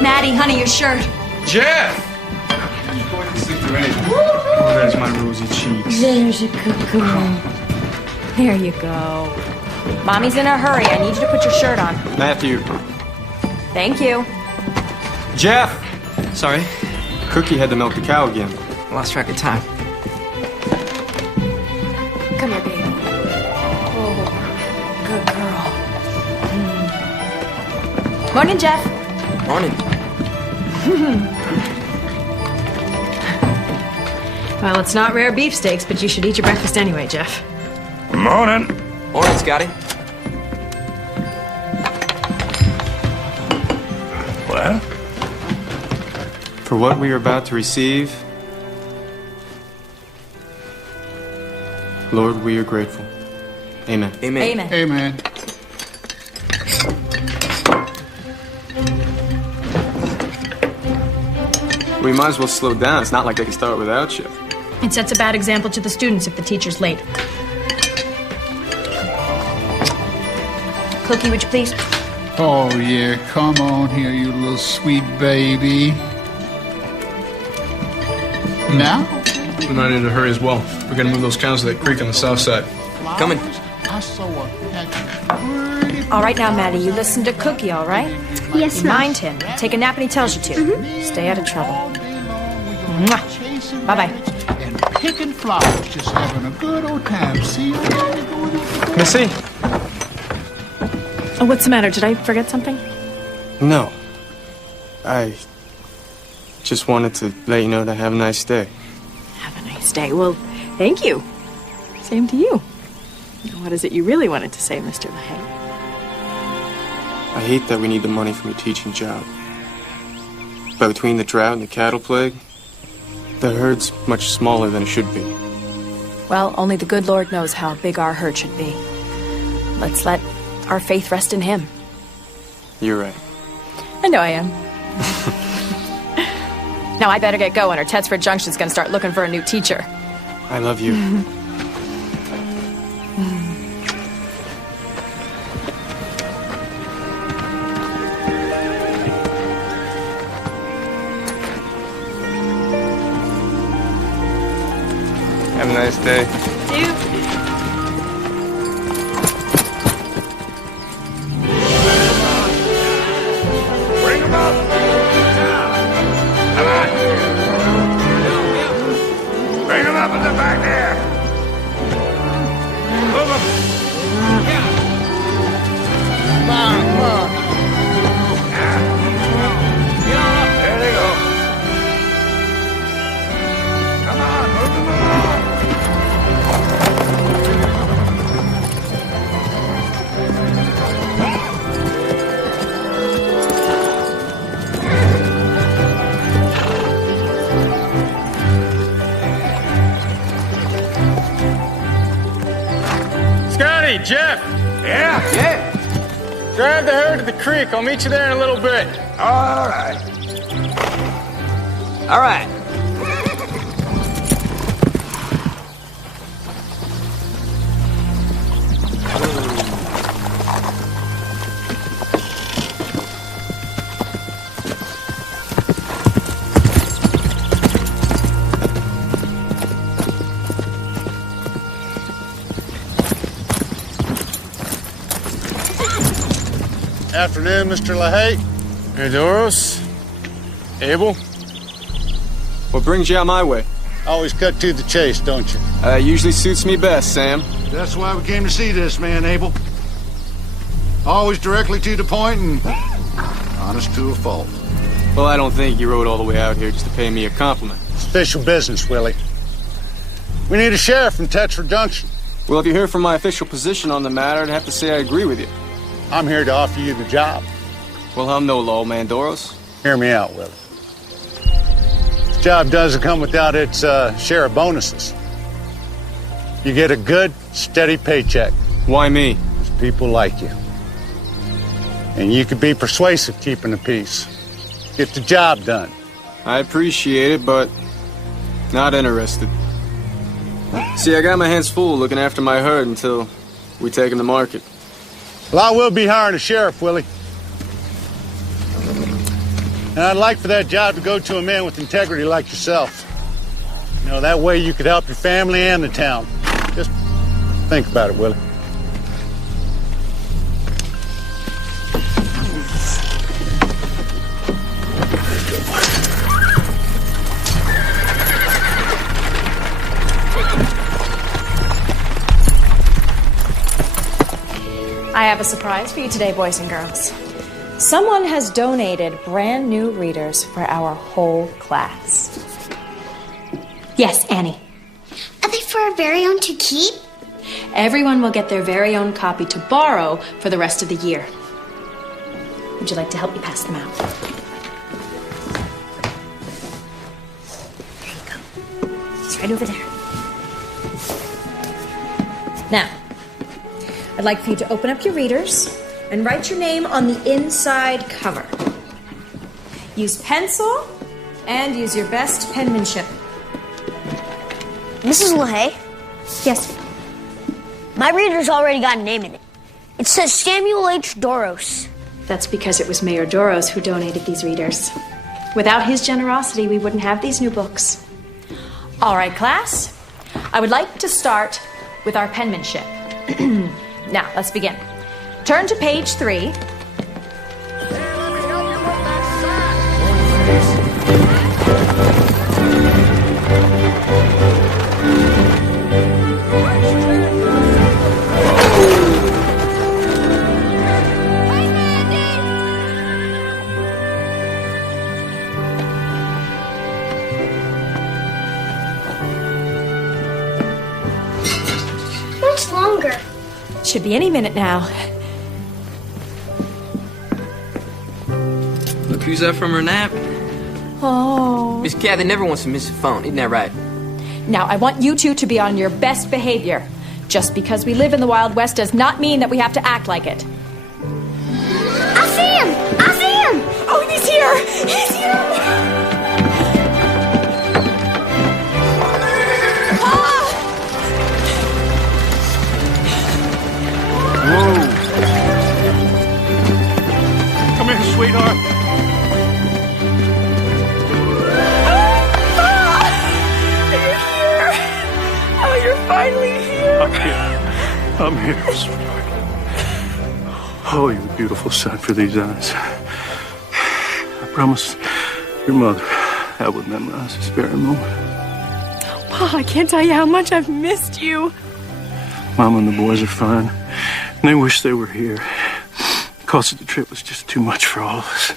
Maddie, honey, your shirt. Jeff! Oh, there's my rosy cheeks. There's a good girl. There you go. Mommy's in a hurry. I need you to put your shirt on. Matthew. Thank you. Jeff! Sorry, Cookie had to milk the cow again. I lost track of time. Come here, baby. Oh, good girl. Morning, Jeff. Morning. Well, it's not rare beefsteaks, but you should eat your breakfast anyway, Jeff. Morning. Morning, Scotty. Well? For what we are about to receive, Lord, we are grateful. Amen. Amen. Amen. Amen. We might as well slow down. It's not like they can start without you. It sets a bad example to the students if the teacher's late. Cookie, would you please? Oh, yeah, come on here, you little sweet baby. Now? We might need to hurry as well. We're gonna move those cows to that creek on the south side. Coming. I saw a pretty All right now, Maddie, you listen to Cookie, all right? Yes, ma'am. Mind him. Take a nap when he tells you to. Stay out of trouble. chasing Bye-bye. rabbits and picking flowers, just having a good old time. See? Missy? Oh, what's the matter? Did I forget something? No. I just wanted to let you know that I have a nice day. Have a nice day. Well, thank you. Same to you. What is it you really wanted to say, Mr. LaHaye? I hate that we need the money from your teaching job. But between the drought and the cattle plague, the herd's much smaller than it should be. Well, only the good Lord knows how big our herd should be. Let's let our faith rest in him. You're right. I know I am. Now I better get going or Tedsford Junction's gonna start looking for a new teacher. I love you. Have a nice day. Jeff! Yeah? Yeah. Drive the herd to the creek. I'll meet you there in a little bit. All right. All right. Afternoon, Mr. LaHaye. Hey, Doros. Abel. What brings you out my way? Always cut to the chase, don't you? Usually suits me best, Sam. That's why we came to see this man, Abel. Always directly to the point and honest to a fault. Well, I don't think you rode all the way out here just to pay me a compliment. It's official business, Willie. We need a sheriff in Tetra Junction. Well, if you hear from my official position on the matter, I'd have to say I agree with you. I'm here to offer you the job. Well, I'm no lawman, Doros. Hear me out, Willie. This job doesn't come without its share of bonuses. You get a good, steady paycheck. Why me? There's people like you. And you could be persuasive keeping the peace. Get the job done. I appreciate it, but not interested. See, I got my hands full looking after my herd until we take them to market. Well, I will be hiring a sheriff, Willie. And I'd like for that job to go to a man with integrity like yourself. You know, that way you could help your family and the town. Just think about it, Willie. I have a surprise for you today, boys and girls. Someone has donated brand new readers for our whole class. Yes, Annie. Are they for our very own to keep? Everyone will get their very own copy to borrow for the rest of the year. Would you like to help me pass them out? There you go. It's right over there. Now, I'd like for you to open up your readers and write your name on the inside cover. Use pencil and use your best penmanship. Mrs. LaHaye, Yes. my reader's already got a name in it. It says Samuel H. Doros. That's because it was Mayor Doros who donated these readers. Without his generosity, we wouldn't have these new books. All right, class. I would like to start with our penmanship. Now, let's begin. Turn to page 3. Much longer. Should be any minute now. Look who's up from her nap. Oh. Miss Kathy never wants to miss a phone, isn't that right? Now, I want you two to be on your best behavior. Just because we live in the Wild West does not mean that we have to act like it. I see him! I see him! Oh, he's here! He's here! Come here, sweetheart. Oh, you're finally here. I'm here, sweetheart. Oh, you're a beautiful sight for these eyes. I promise your mother I would memorize this very moment. Pa, I can't tell you how much I've missed you. Mom and the boys are fine. And they wish they were here. The cost of the trip was just too much for all of us.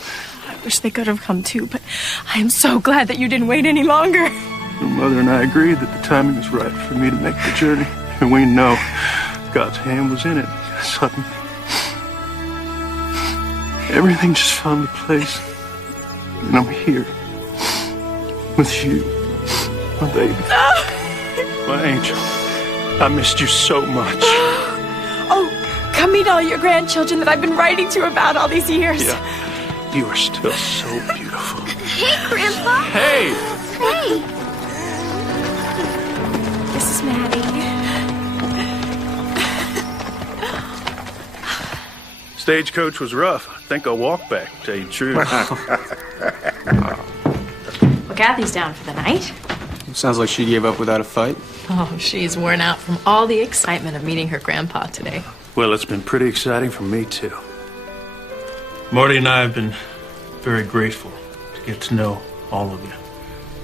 I wish they could have come too, but I am so glad that you didn't wait any longer. Your mother and I agreed that the timing was right for me to make the journey. And we know God's hand was in it. Suddenly, everything just fell into place. And I'm here with you, my baby, my angel. I missed you so much. Oh, meet all your grandchildren that I've been writing to about all these years. Yeah, you are still so beautiful. Hey, Grandpa. Hey! Hey. This is Maddie. Stagecoach was rough. I think I'll walk back, to tell you the truth. Well, Kathy's down for the night. Sounds like she gave up without a fight. Oh, she's worn out from all the excitement of meeting her grandpa today. Well, it's been pretty exciting for me, too. Marty and I have been very grateful to get to know all of you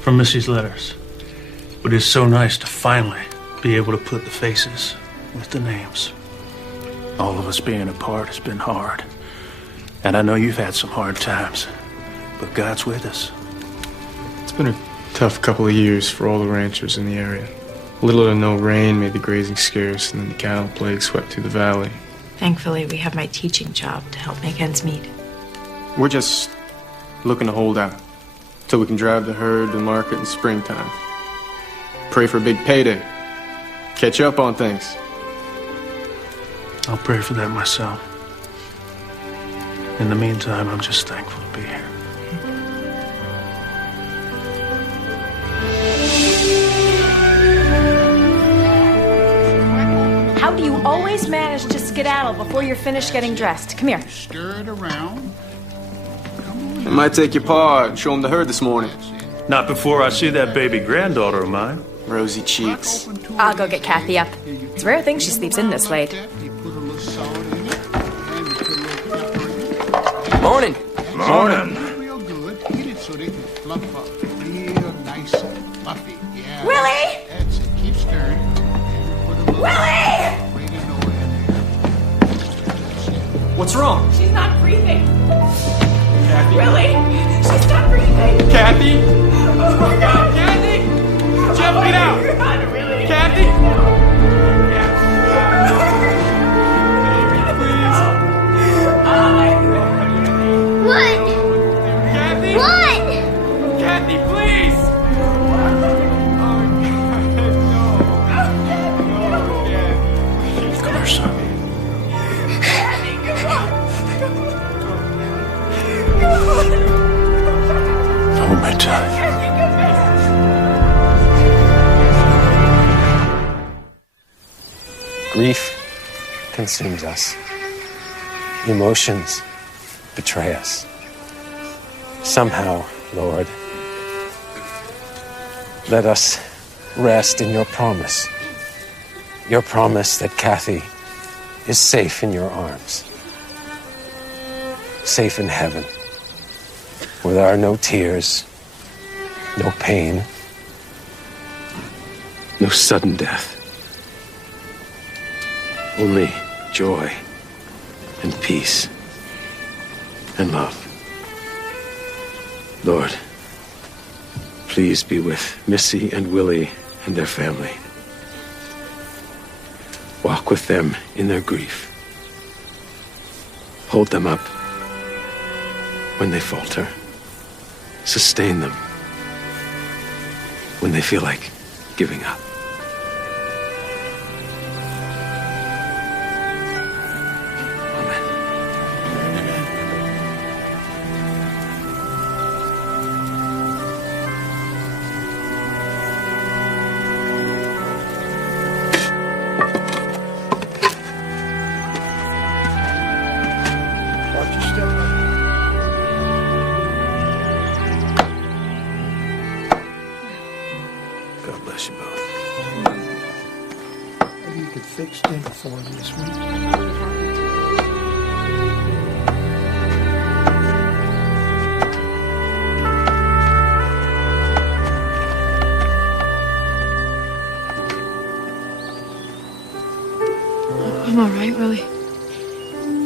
from Missy's letters. But it's so nice to finally be able to put the faces with the names. All of us being apart has been hard. And I know you've had some hard times, but God's with us. It's been a tough couple of years for all the ranchers in the area. Little to no rain made the grazing scarce, and then the cattle plague swept through the valley. Thankfully, we have my teaching job to help make ends meet. We're just looking to hold out till we can drive the herd to market in springtime. Pray for a big payday. Catch up on things. I'll pray for that myself. In the meantime, I'm just thankful to be here. How do you always manage to skedaddle before you're finished getting dressed? Come here. Stir it around. I might take your paw and show him the herd this morning. Not before I see that baby granddaughter of mine. Rosy cheeks. I'll go get Kathy up. It's a rare thing she sleeps in this late. Morning. Morning. Real good. Eat it so they can fluff up. Real nice and fluffy. Yeah. Willie! That's it. Keep stirring. Willie! What's wrong? She's not breathing. Kathy? Willie! She's not breathing. Kathy? Oh my God! Kathy? Jeff, get out! God, really? Kathy? What? Kathy? What? Kathy, please! Come here, son. Hold my tight. Grief consumes us. Emotions betray us. Somehow, Lord, let us rest in your promise. Your promise that Kathy is safe in your arms. Safe in heaven, where there are no tears, no pain, no sudden death. Only joy and peace and love. Lord, please be with Missy and Willie and their family. Walk with them in their grief. Hold them up when they falter. Sustain them when they feel like giving up. God bless you both. Maybe you could fix dinner for me this week. I'm all right, Willie.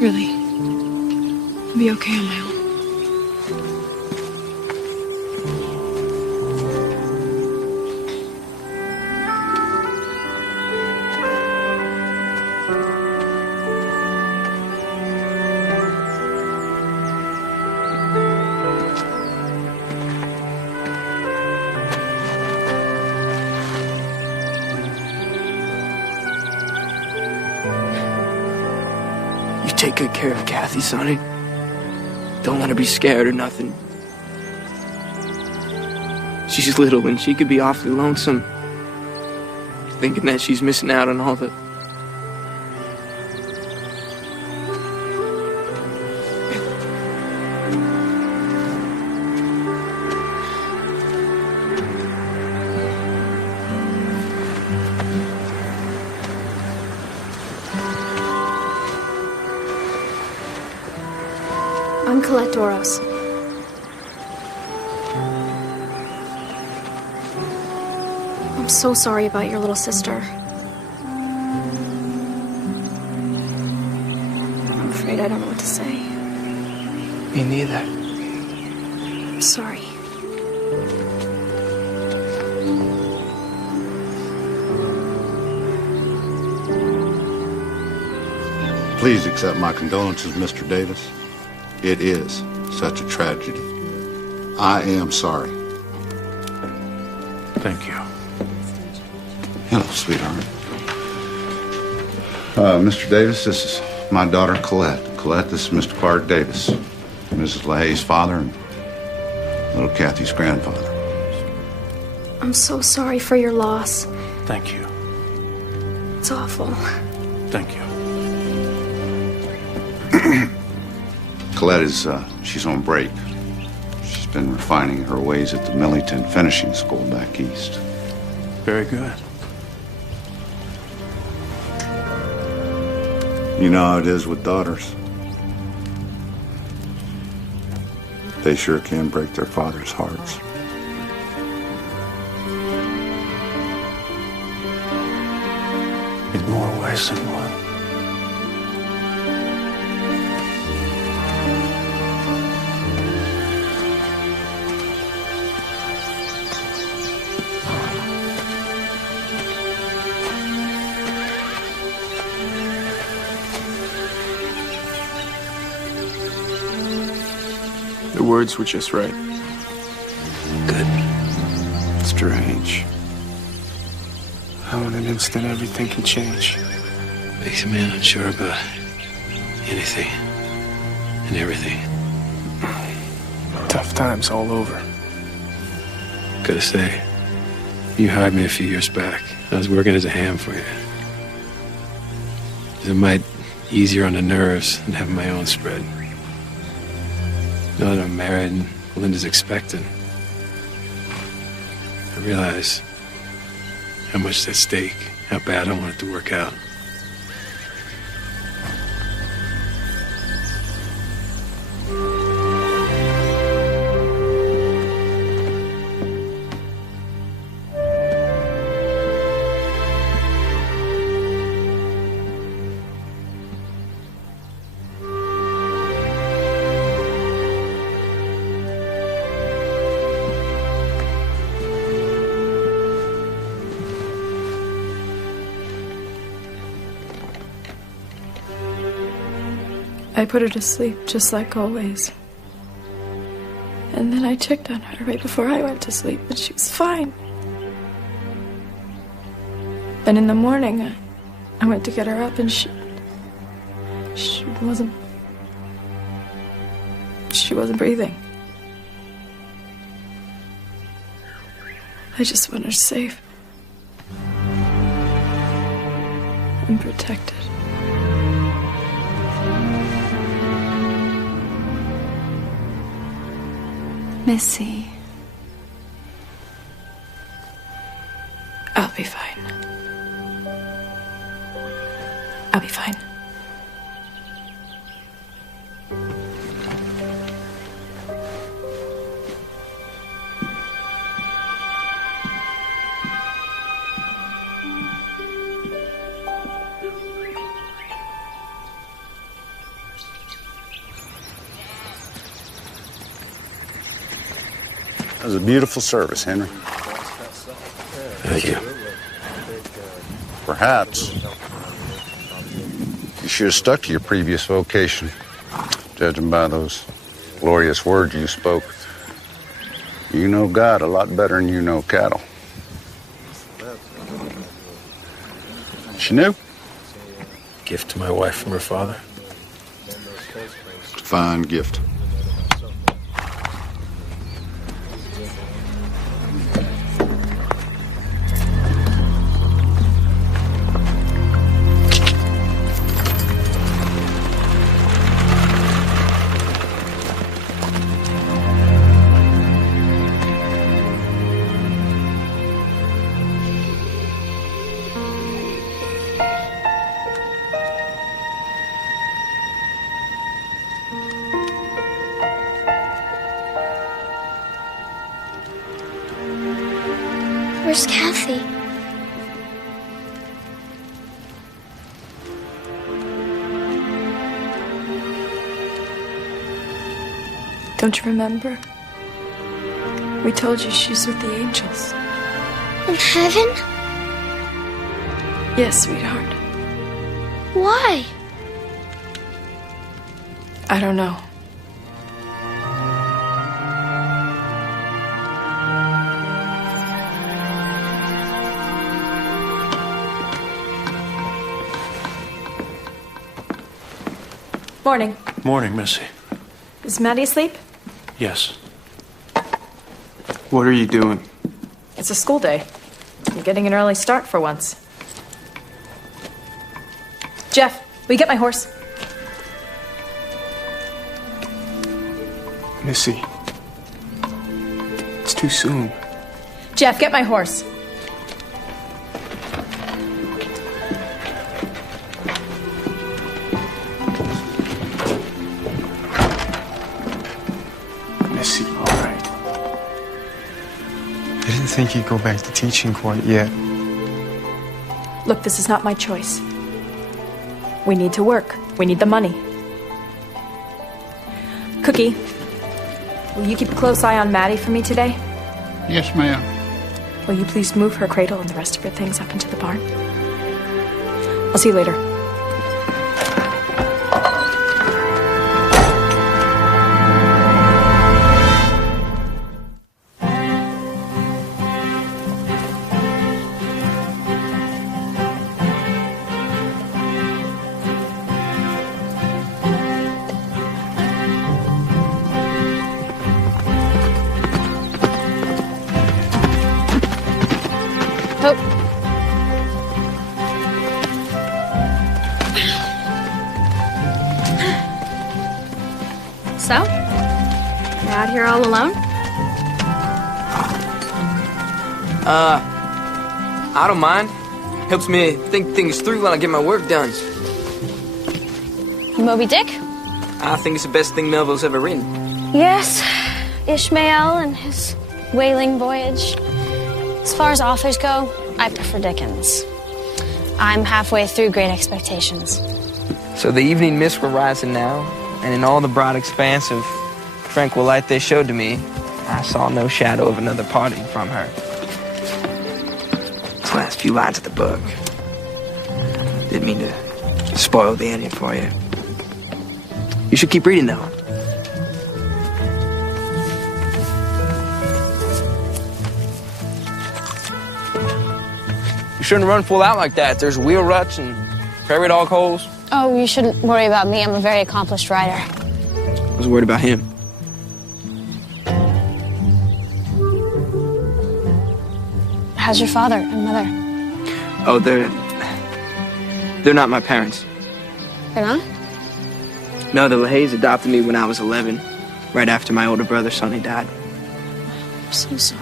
Really. I'll be okay on my own. good care of Kathy, Sonny. Don't let her be scared or nothing. She's little and she could be awfully lonesome, thinking that she's missing out on all the... I'm Colette Doros. I'm so sorry about your little sister. I'm afraid I don't know what to say. Me neither. I'm sorry. Please accept my condolences, Mr. Davis. It is such a tragedy. I am sorry. Thank you. Hello, sweetheart. Mr. Davis, this is my daughter, Colette. Colette, this is Mr. Clark Davis, Mrs. LaHaye's father and little Kathy's grandfather. I'm so sorry for your loss. Thank you. It's awful. Thank you. Colette is, she's on break. She's been refining her ways at the Millington Finishing School back east. Very good. You know how it is with daughters. They sure can break their fathers' hearts. In more ways than one. The words were just right. Good. Strange. How in an instant everything can change. Makes a man unsure about anything and everything. Tough times all over. Gotta say, you hired me a few years back. I was working as a ham for you. It might easier on the nerves than having my own spread. Now that I'm married and Linda's expecting, I realize how much is at stake, how bad I want it to work out. I put her to sleep, just like always. And then I checked on her right before I went to sleep, and she was fine. And in the morning, I went to get her up, and she wasn't breathing. I just want her safe and protected. Missy. I'll be fine. I'll be fine. That was a beautiful service, Henry. Thank you. Perhaps you should have stuck to your previous vocation, judging by those glorious words you spoke. You know God a lot better than you know cattle. She knew? Gift to my wife from her father. Fine gift. Where's Kathy? Don't you remember? We told you she's with the angels. In heaven? Yes, sweetheart. Why? I don't know. Morning. Morning, Missy. Is Maddie asleep? Yes. What are you doing? It's a school day. You're getting an early start for once. Jeff, will you get my horse? Missy. It's too soon. Jeff, get my horse. Missy, all right. I didn't think you'd go back to teaching quite yet. Look, this is not my choice. We need to work. We need the money. Cookie, will you keep a close eye on Maddie for me today? Yes, ma'am. Will you please move her cradle and the rest of her things up into the barn? I'll see you later. So? You're out here all alone? I don't mind. Helps me think things through when I get my work done. Moby Dick? I think it's the best thing Melville's ever written. Yes. Ishmael and his whaling voyage. As far as authors go, I prefer Dickens. I'm halfway through Great Expectations. So the evening mists were rising now, and in all the broad expanse of tranquil light they showed to me, I saw no shadow of another parting from her. These last few lines of the book. Didn't mean to spoil the ending for you. You should keep reading, though. You shouldn't run full out like that. There's wheel ruts and prairie dog holes. Oh, you shouldn't worry about me. I'm a very accomplished writer. I was worried about him. How's your father and mother? Oh, they're not my parents. They're not? No, the LaHaye's adopted me when I was 11, right after my older brother Sonny died. I'm so sorry.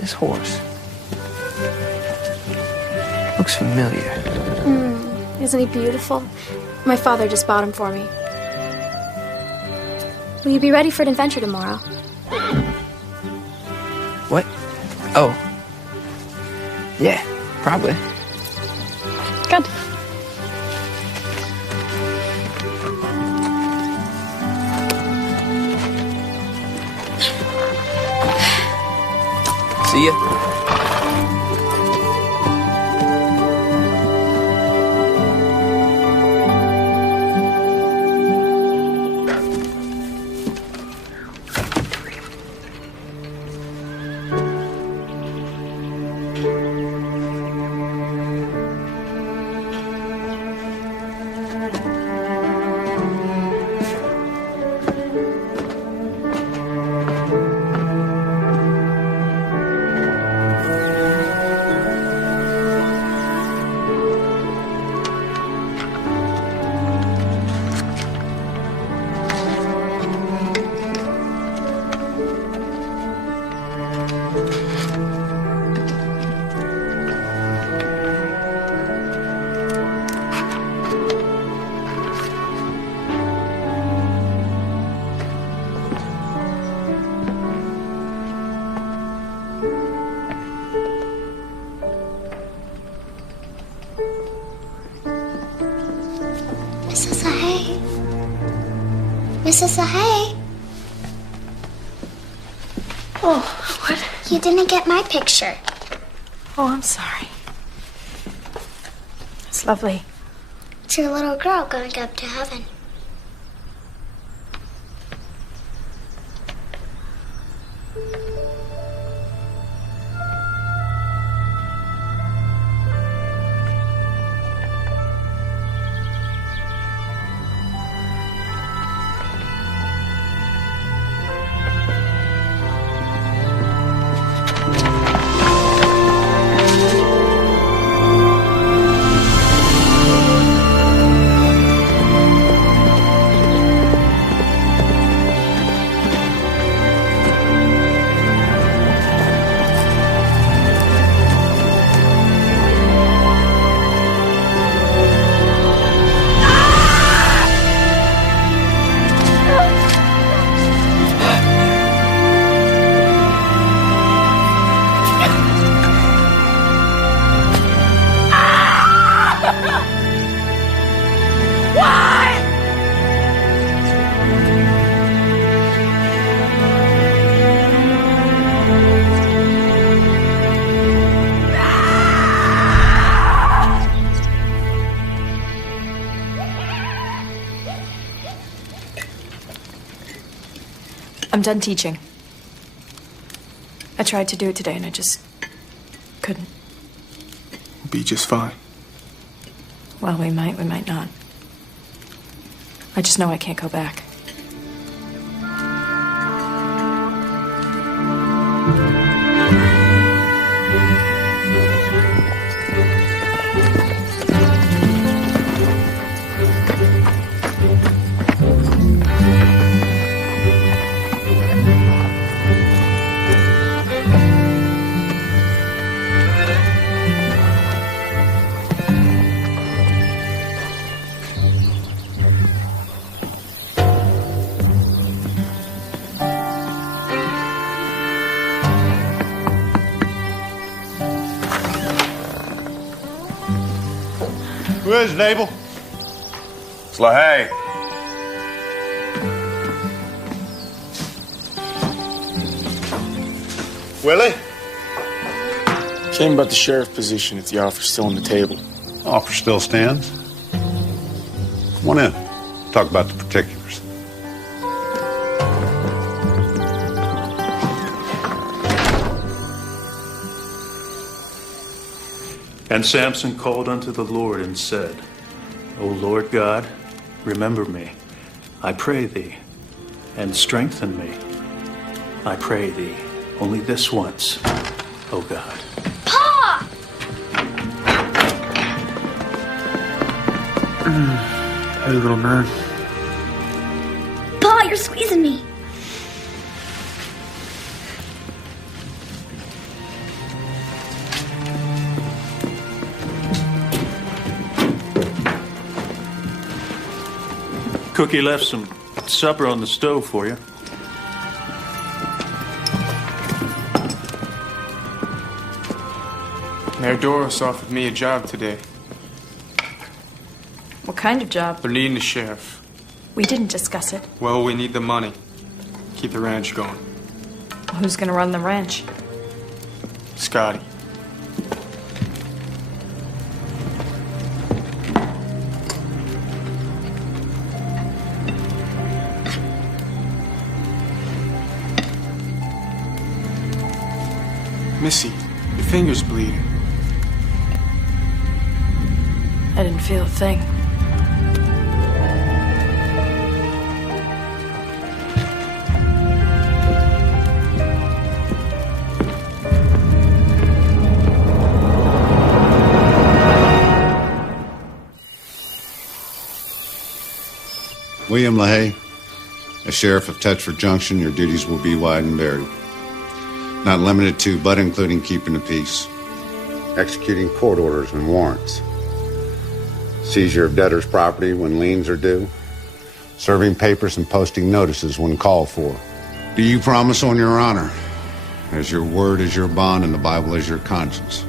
This horse looks familiar. Isn't he beautiful? My father just bought him for me. Will you be ready for an adventure tomorrow? What? Oh. Yeah, probably. Good. See ya. Mrs. Hay. Mrs. Hay. Oh, what? You didn't get my picture. Oh, I'm sorry. It's lovely. It's your little girl going up to heaven. I'm done teaching. I tried to do it today and I just couldn't. We'll be just fine. Well, we might not. I just know I can't go back. Who is it, Abel? It's LaHaye. Willie? Came about the sheriff position if the offer's still on the table. Offer still stands. Come on in. Talk about the particulars. And Samson called unto the Lord and said, O Lord God, remember me, I pray thee, and strengthen me. I pray thee, only this once, O God. Pa! Hey, little man. Pa, you're squeezing me. Cookie left some supper on the stove for you. Mayor Doros offered me a job today. What kind of job? They're needing a sheriff. We didn't discuss it. Well, we need the money. Keep the ranch going. Who's gonna run the ranch? Scotty. Missy, your finger's bleeding. I didn't feel a thing. William LaHaye, as Sheriff of Tetford Junction, your duties will be wide and varied. Not limited to, but including keeping the peace, executing court orders and warrants, seizure of debtors' property when liens are due, serving papers and posting notices when called for. Do you promise on your honor, as your word is your bond and the Bible is your conscience,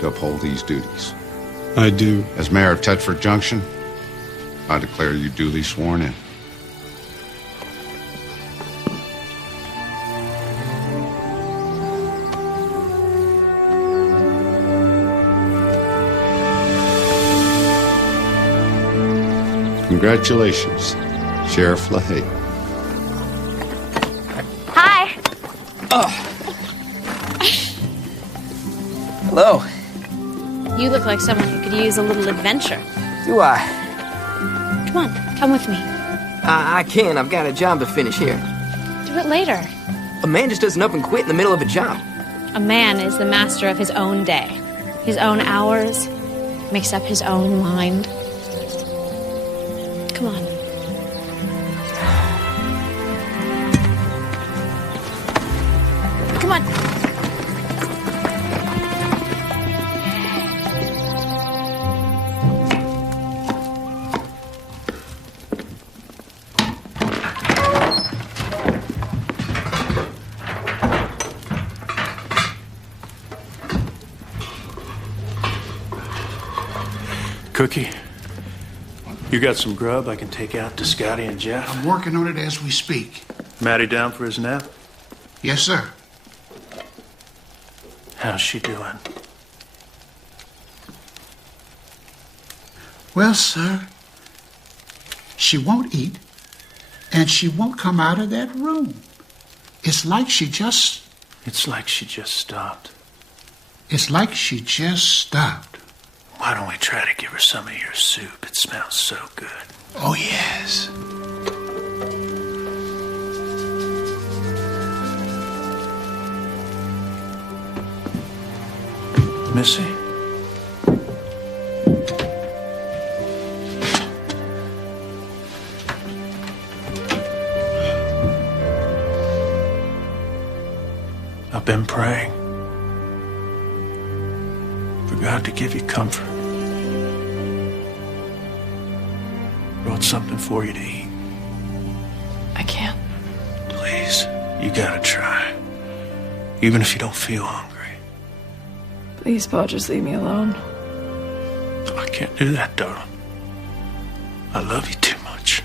to uphold these duties? I do. As Mayor of Tetford Junction, I declare you duly sworn in. Congratulations, Sheriff LaHaye. Hi. Hello. You look like someone who could use a little adventure. Do I? Come on, come with me. I can't. I've got a job to finish here. Do it later. A man just doesn't up and quit in the middle of a job. A man is the master of his own day, his own hours, makes up his own mind. Come on. Come on. Cookie, you got some grub I can take out to Scotty and Jeff? I'm working on it as we speak. Maddie down for his nap? Yes, sir. How's she doing? Well, sir, she won't eat, and she won't come out of that room. It's like she just... It's like she just stopped. It's like she just stopped. Why don't we try to give her some of your soup? It smells so good. Oh, yes. Missy? I've been praying for God to give you comfort. Brought something for you to eat. I can't. Please, you gotta try. Even if you don't feel hungry. Please, Paul, just leave me alone. I can't do that, darling. I love you too much.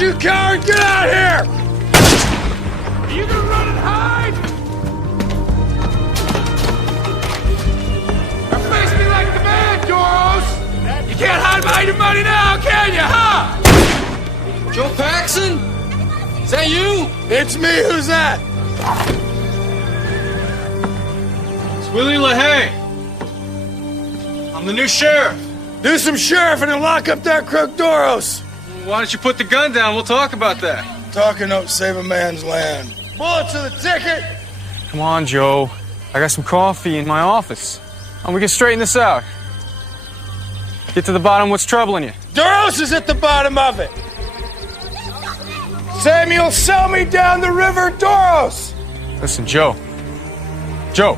You coward, get out here! Are you gonna run and hide? Or face me like the man, Doros! You can't hide behind your money now, can you, huh? Joe Paxson? Is that you? It's me, who's that? It's Willie LaHaye. I'm the new sheriff. Do some sheriff and lock up that crook Doros. Why don't you put the gun down? We'll talk about that. Talking don't save a man's land. Bullet to the ticket! Come on, Joe. I got some coffee in my office. And we can straighten this out. Get to the bottom of what's troubling you. Doros is at the bottom of it. Samuel, sell me down the river, Doros! Listen, Joe. Joe.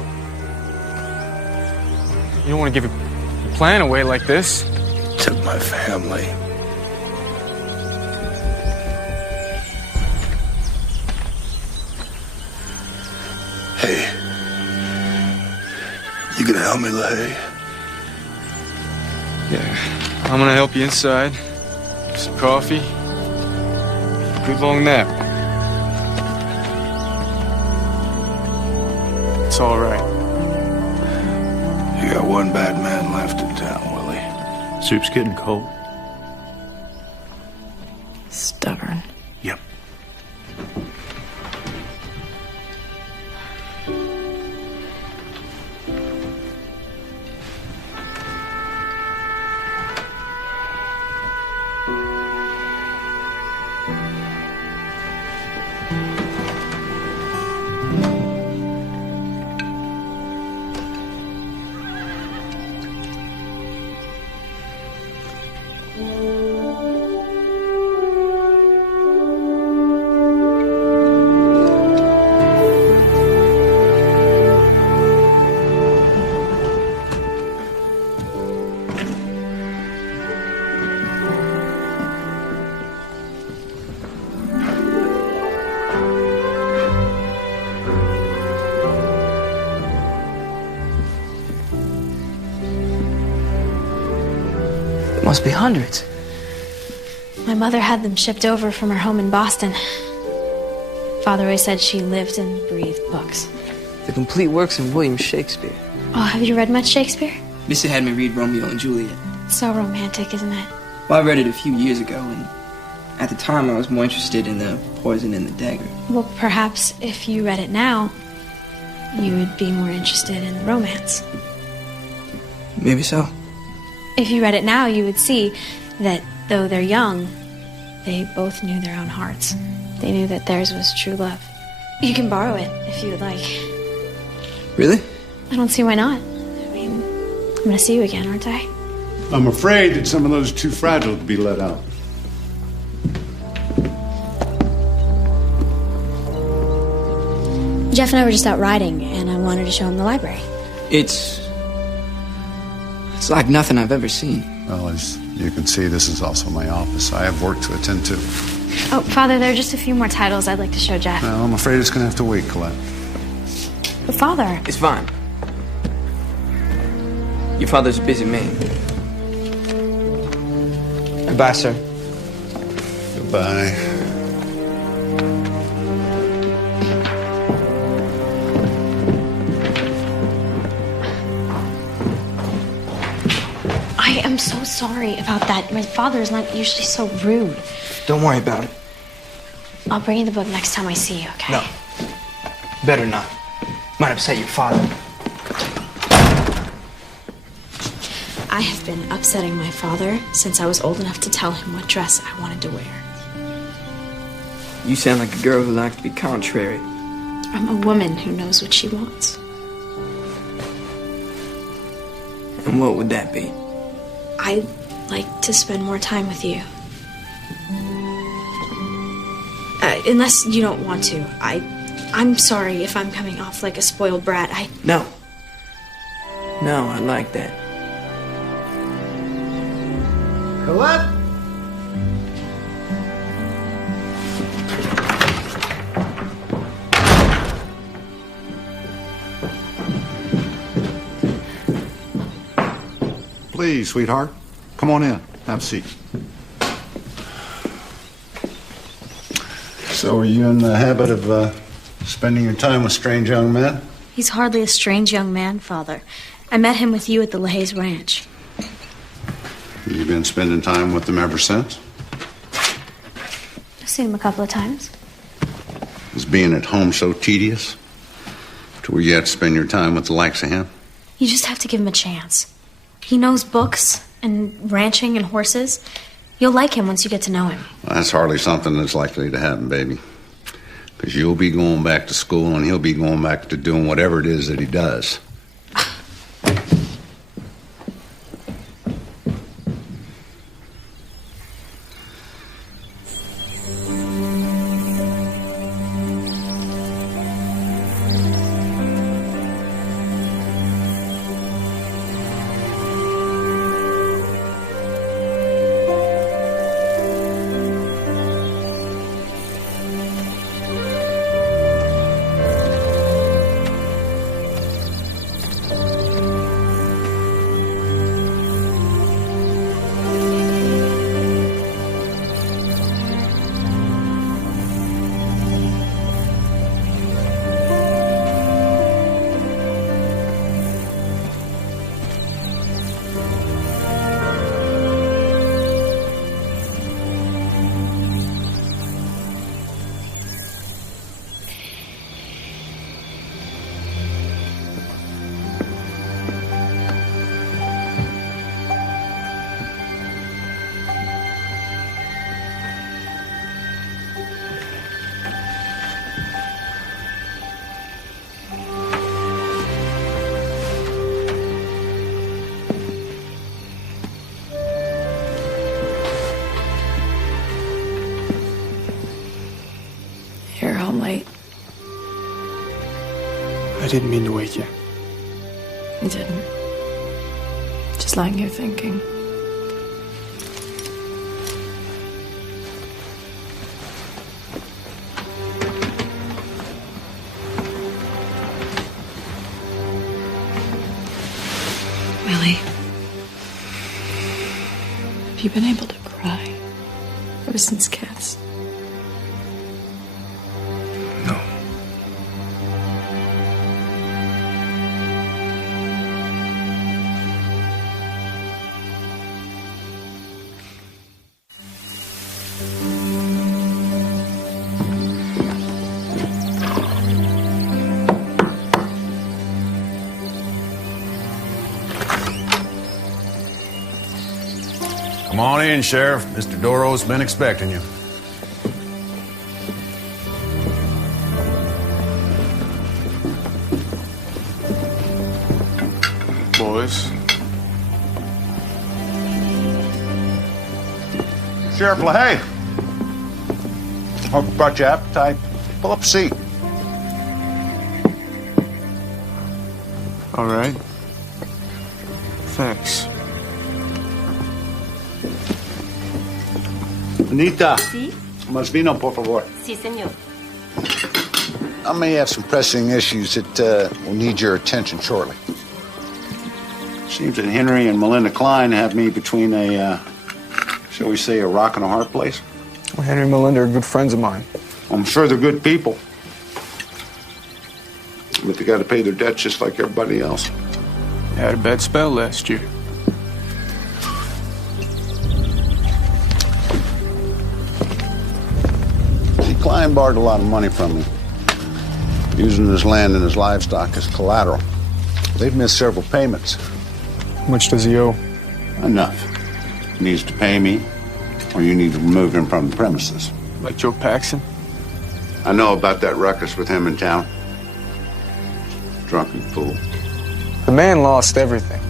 You don't want to give your plan away like this. Took my family. Hey, you gonna help me, LaHaye? Yeah, I'm gonna help you inside. Some coffee. Good long nap. It's all right. You got one bad man left in town, Willie. Soup's getting cold. Stubborn. Yep. must be hundreds. My mother had them shipped over from her home in Boston. Father always said she lived and breathed books. The complete works of William Shakespeare. Oh, have you read much Shakespeare? Missy had me read Romeo and Juliet. So romantic, isn't it? Well, I read it a few years ago, and at the time I was more interested in the poison in the dagger. Well, perhaps if you read it now, you would be more interested in the romance. Maybe so. If you read it now, you would see that though they're young, they both knew their own hearts. They knew that theirs was true love. You can borrow it if you would like. Really? I don't see why not. I mean, I'm gonna see you again, aren't I? I'm afraid that some of those are too fragile to be let out. Jeff and I were just out riding, and I wanted to show him the library. It's like nothing I've ever seen. Well, as you can see, this is also my office. I have work to attend to. Oh, Father, there are just a few more titles I'd like to show Jeff. Well, I'm afraid it's going to have to wait, Colette. But Father... It's fine. Your father's a busy man. Goodbye, sir. Goodbye. I am so sorry about that. My father is not usually so rude. Don't worry about it. I'll bring you the book next time I see you, okay? No. Better not. Might upset your father. I have been upsetting my father since I was old enough to tell him what dress I wanted to wear. You sound like a girl who likes to be contrary. I'm a woman who knows what she wants. And what would that be? I'd like to spend more time with you. Unless you don't want to. I'm sorry if I'm coming off like a spoiled brat. No. No, I like that. Colette? Please, sweetheart. Come on in. Have a seat. So are you in the habit of spending your time with strange young men? He's hardly a strange young man, Father. I met him with you at the LaHaye's ranch. You've been spending time with them ever since? I've seen him a couple of times. Is being at home so tedious to where you have to spend your time with the likes of him? You just have to give him a chance. He knows books and ranching and horses. You'll like him once you get to know him. Well, that's hardly something that's likely to happen, baby. Because you'll be going back to school and he'll be going back to doing whatever it is that he does. You're home late. I didn't mean to wake you. You didn't. Just lying here thinking. Willie. you been able to cry ever since Kath's? No. Come on in, Sheriff. Mr. Doro's been expecting you. Boys. Sheriff LaHaye. Hope brought you appetite. Pull up a seat. All right. Thanks. Anita. Sí. Más vino, por favor. Sí, señor. I may have some pressing issues that will need your attention shortly. Seems that Henry and Melinda Klein have me between a, shall we say, a rock and a hard place. Well, Henry and Melinda are good friends of mine. I'm sure they're good people. But they got to pay their debts just like everybody else. Had a bad spell last year. See, Klein borrowed a lot of money from me, using his land and his livestock as collateral. They've missed several payments. How much does he owe? Enough. He needs to pay me, or you need to remove him from the premises. Like Joe Paxson? I know about that ruckus with him in town. Drunken fool. The man lost everything.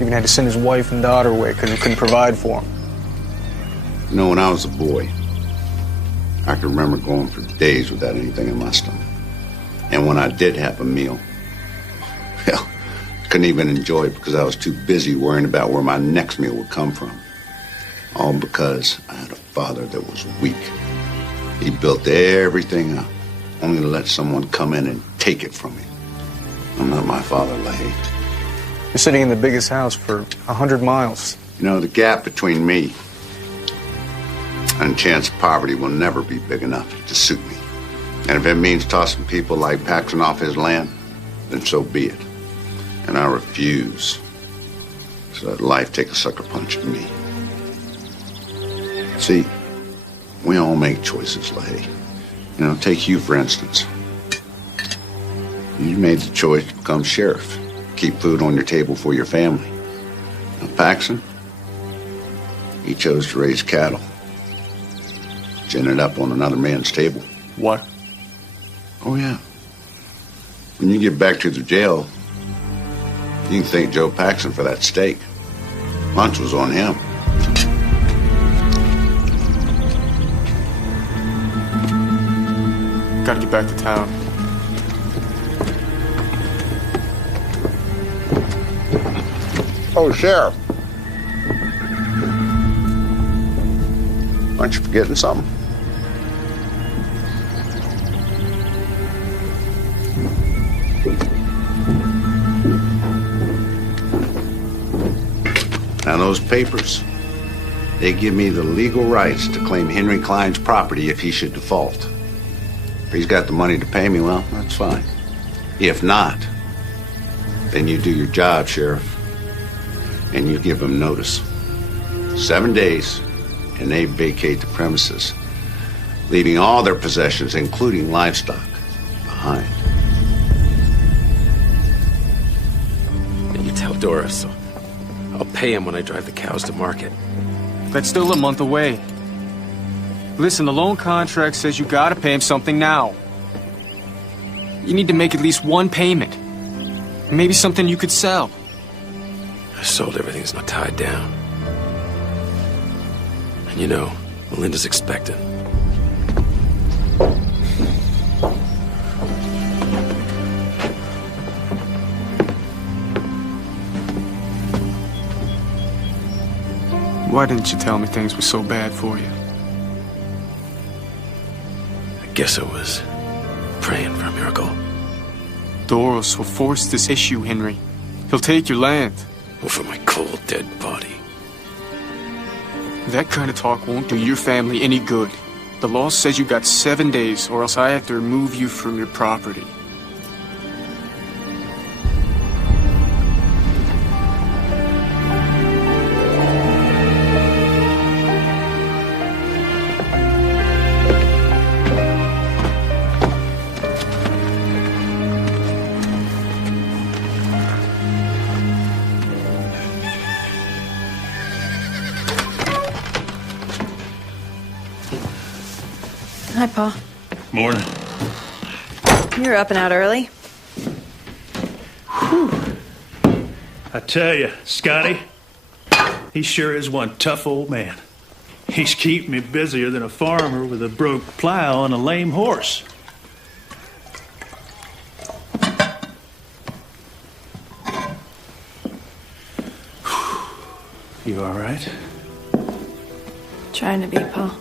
Even had to send his wife and daughter away because he couldn't provide for them. You know, when I was a boy, I could remember going for days without anything in my stomach. And when I did have a meal, well, I couldn't even enjoy it because I was too busy worrying about where my next meal would come from. All because I had a father that was weak. He built everything up, only to let someone come in and take it from me. I'm not my father, LaHaye. You're sitting in the biggest house for 100 miles. You know, the gap between me and chance of poverty will never be big enough to suit me. And if it means tossing people like Paxson off his land, then so be it. And I refuse to let life take a sucker punch at me. See, we all make choices, LaHaye. You know, take you, for instance. You made the choice to become sheriff, keep food on your table for your family. Now, Paxson, he chose to raise cattle, gin it up on another man's table. What? Oh, yeah. When you get back to the jail, you can thank Joe Paxson for that steak. Lunch was on him. Gotta get back to town. Oh, Sheriff. Aren't you forgetting something? Now, those papers, they give me the legal rights to claim Henry Klein's property if he should default. If he's got the money to pay me, well, that's fine. If not, then you do your job, Sheriff, and you give them notice. 7 days, and they vacate the premises, leaving all their possessions, including livestock, behind. And you tell Doris, so I'll pay him when I drive the cows to market. That's still a month away. Listen, the loan contract says you gotta pay him something now. You need to make at least one payment. Maybe something you could sell. I sold everything that's not tied down. And you know, Melinda's expecting. Why didn't you tell me things were so bad for you? I guess I was praying for a miracle. Doros will force this issue, Henry. He'll take your land. Well, for my cold, dead body. That kind of talk won't do your family any good. The law says you got 7 days, or else I have to remove you from your property. Hi, Pa. Morning. You're up and out early. I tell you, Scotty, he sure is one tough old man. He's keeping me busier than a farmer with a broke plow and a lame horse. You all right? Trying to be, Pa.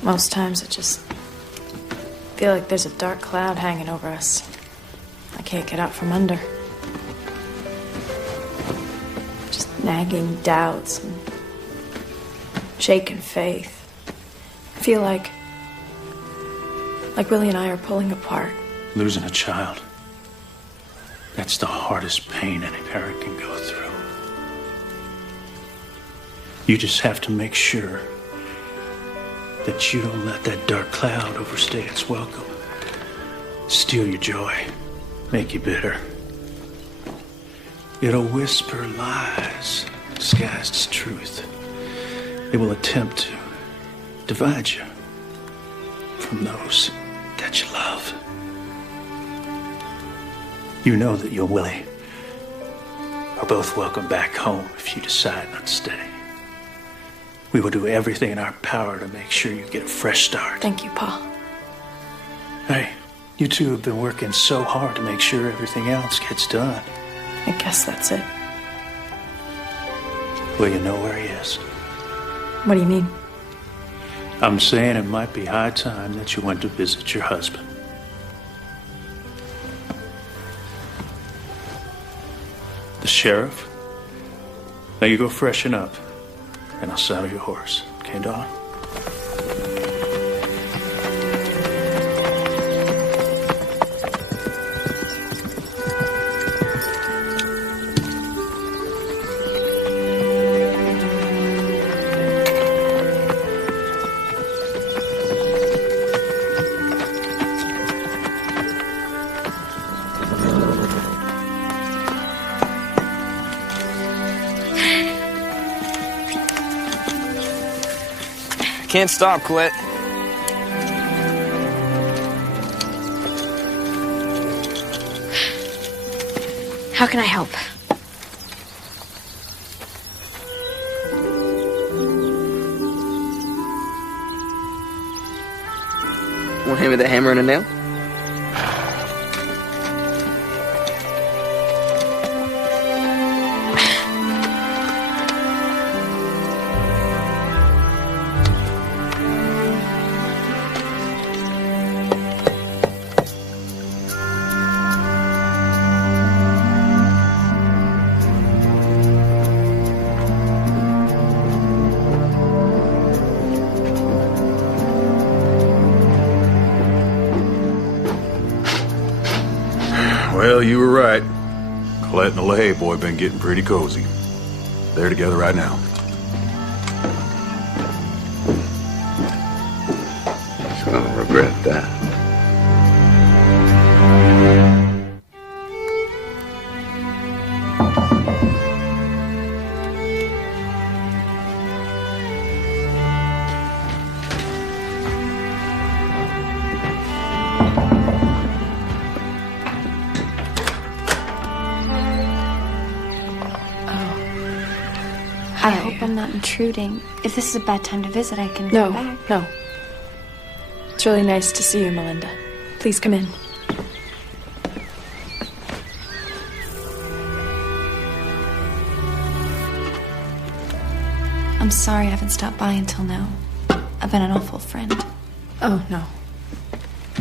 Most times I just feel like there's a dark cloud hanging over us. I can't get out from under. Just nagging doubts and shaken faith. I feel like Willie and I are pulling apart. Losing a child. That's the hardest pain any parent can go through. You just have to make sure that you don't let that dark cloud overstay its welcome. Steal your joy. Make you bitter. It'll whisper lies disguised as truth. It will attempt to divide you from those that you love. You know that you and Willie are both welcome back home if you decide not to stay. We will do everything in our power to make sure you get a fresh start. Thank you, Pa. Hey, you two have been working so hard to make sure everything else gets done. I guess that's it. Well, you know where he is. What do you mean? I'm saying it might be high time that you went to visit your husband. The sheriff? Now you go freshen up, and I'll saddle your horse. Okay, Dawn? Can't stop, Colette. How can I help? Want him with a hammer and a nail? Well, you were right. Colette and the LaHaye boy been getting pretty cozy. They're together right now. He's gonna regret that. I hope I'm not intruding. If this is a bad time to visit, I can No, come back. no. It's really nice to see you, Melinda. Please come in. I'm sorry I haven't stopped by until now. I've been an awful friend. Oh, no.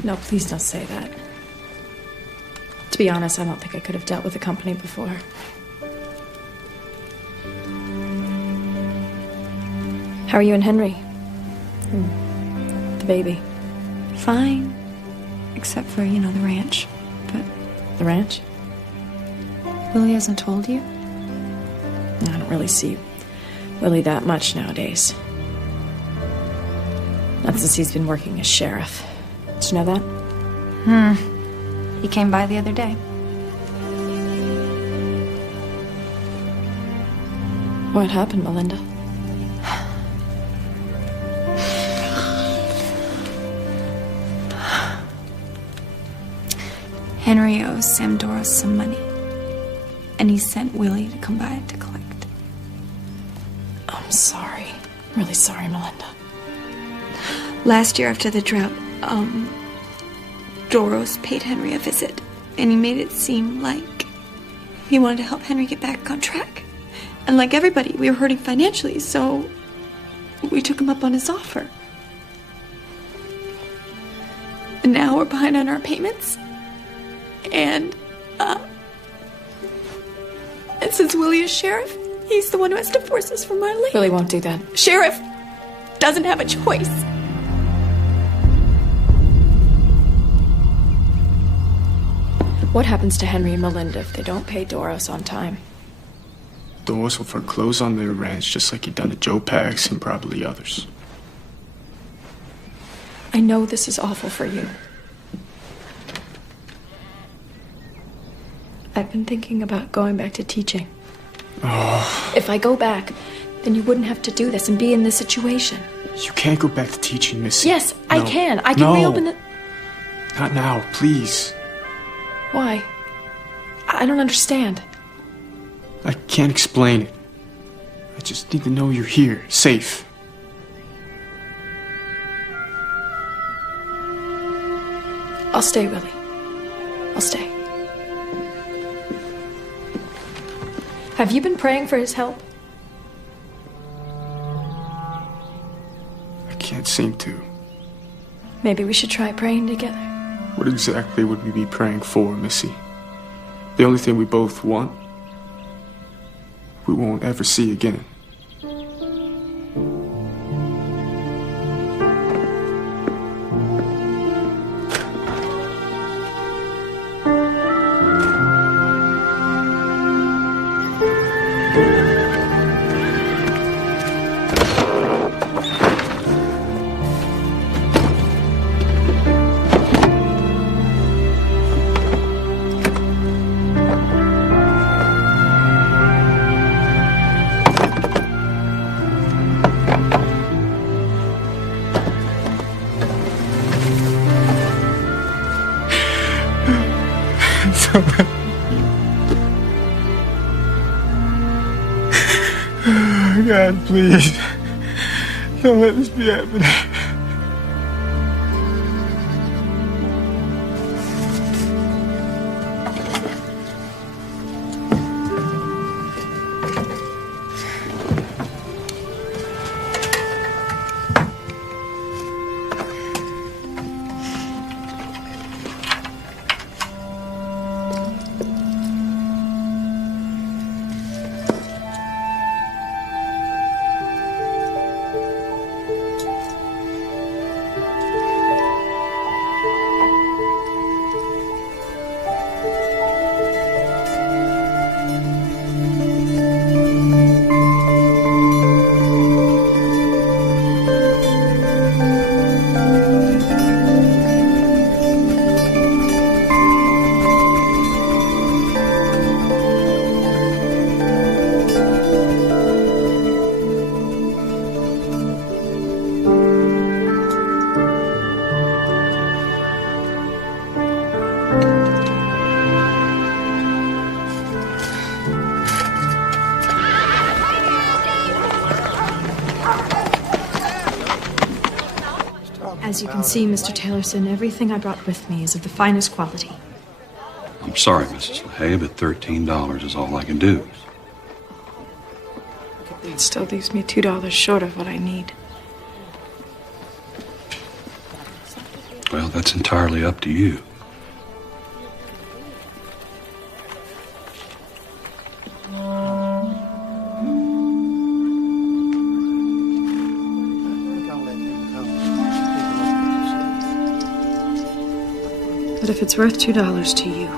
No, please don't say that. To be honest, I don't think I could have dealt with the company before. How are you and Henry? The baby. Fine. Except for, the ranch. But The ranch? Willie hasn't told you? I don't really see Willie that much nowadays. Not since he's been working as sheriff. Did you know that? He came by the other day. What happened, Melinda? Henry owes Sam Doros some money. And he sent Willie to come by to collect. I'm sorry. Really sorry, Melinda. Last year after the drought, Doros paid Henry a visit. And he made it seem like he wanted to help Henry get back on track. And like everybody, we were hurting financially, so we took him up on his offer. And now we're behind on our payments. And since Willie is sheriff, he's the one who has to force us from our land. Willie won't do that. Sheriff doesn't have a choice. What happens to Henry and Melinda if they don't pay Doros on time? Doros will foreclose on their ranch just like he done to Joe Pax and probably others. I know this is awful for you. I've been thinking about going back to teaching. Oh. If I go back, then you wouldn't have to do this and be in this situation. You can't go back to teaching, Missy. Yes, No. I can. I can reopen the... Not now, please. Why? I don't understand. I can't explain it. I just need to know you're here, safe. I'll stay, Willie. I'll stay. Have you been praying for his help? I can't seem to. Maybe we should try praying together. What exactly would we be praying for, Missy? The only thing we both want, we won't ever see again. God, please. Don't let this be happening. As you can see, Mr. Taylorson, everything I brought with me is of the finest quality. I'm sorry, Mrs. LaHaye, but $13 is all I can do. It still leaves me $2 short of what I need. Well, that's entirely up to you. But if it's worth $2 to you,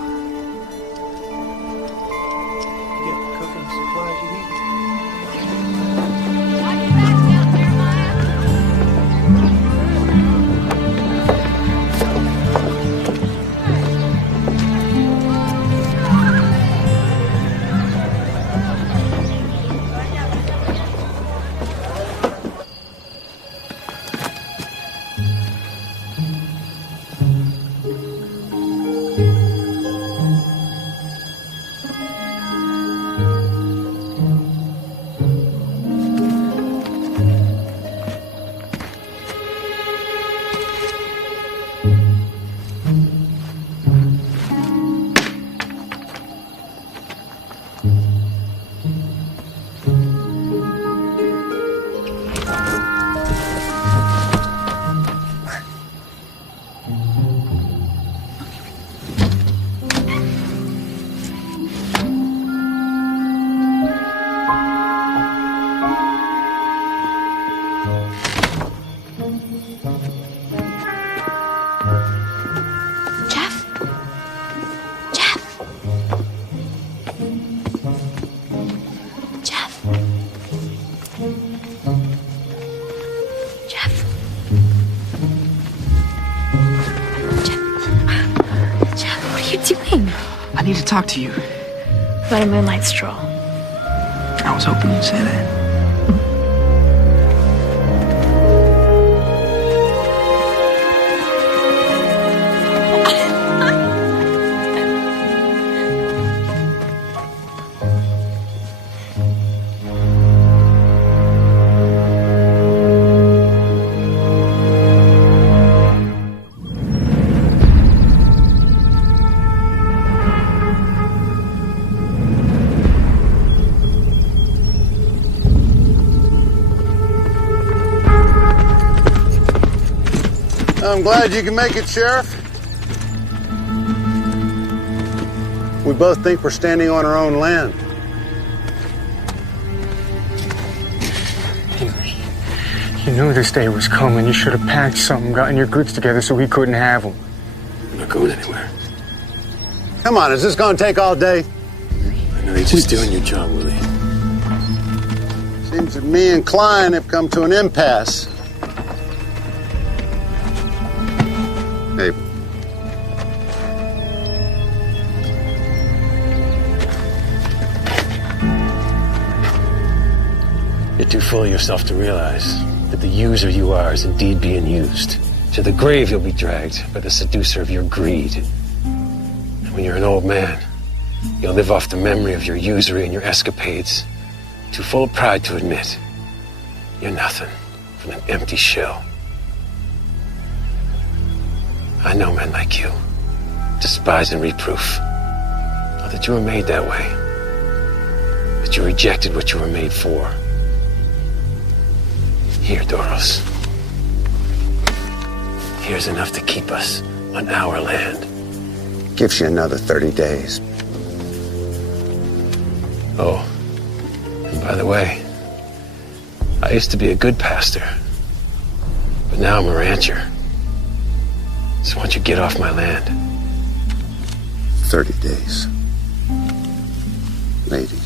I need to talk to you. about a moonlight stroll. I was hoping you'd say that. I'm glad you can make it, Sheriff. We both think we're standing on our own land. You knew this day was coming. You should have packed something, gotten your goods together so we couldn't have them. We're not going anywhere. Come on, is this going to take all day? I know you're just doing your job, Willie. Seems that me and Klein have come to an impasse. Hey. You're too full of yourself to realize that the user you are is indeed being used. To the grave you'll be dragged by the seducer of your greed. And when you're an old man, you'll live off the memory of your usury and your escapades, too full of pride to admit you're nothing but an empty shell. I know men like you, despise and reproof. Not that you were made that way, that you rejected what you were made for. Here, Doros. Here's enough to keep us on our land. Gives you another 30 days. Oh, and by the way, I used to be a good pastor, but now I'm a rancher. So why don't you get off my land? 30 days. Ladies.